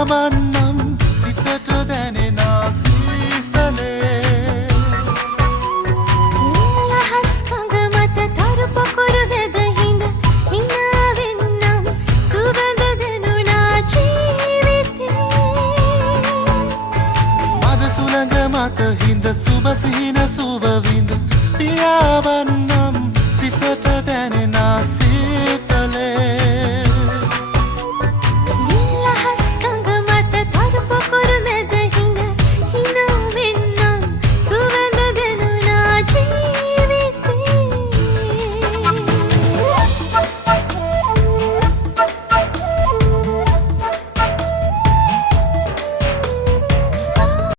පියාවන්නම් සිතට දැනෙන සීතලේ නිලහස් කඳ මත තරු පොකුරු වැද හිඳ හිනාවෙන්නම් සුවඳ දෙනුණා ජීවිතේ මද සුළඟ මත හිඳ සුබ සිහින සුව විඳ පියාවන්නම්